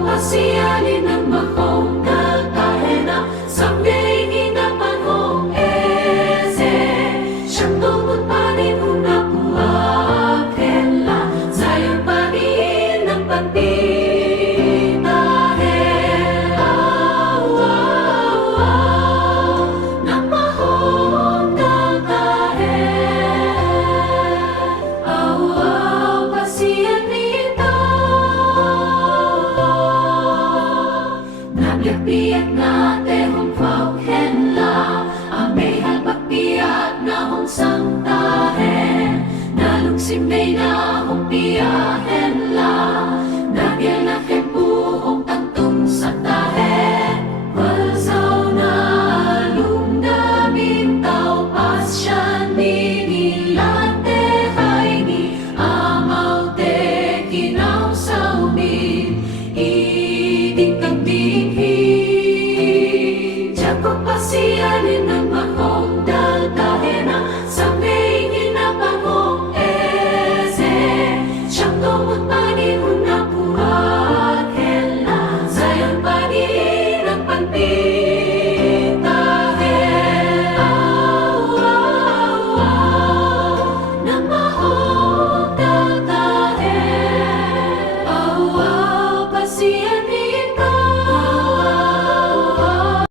pasialin ng mahong kagahena someday hinapahong eze siyang tubot panin una puapela sayang panin ng pantin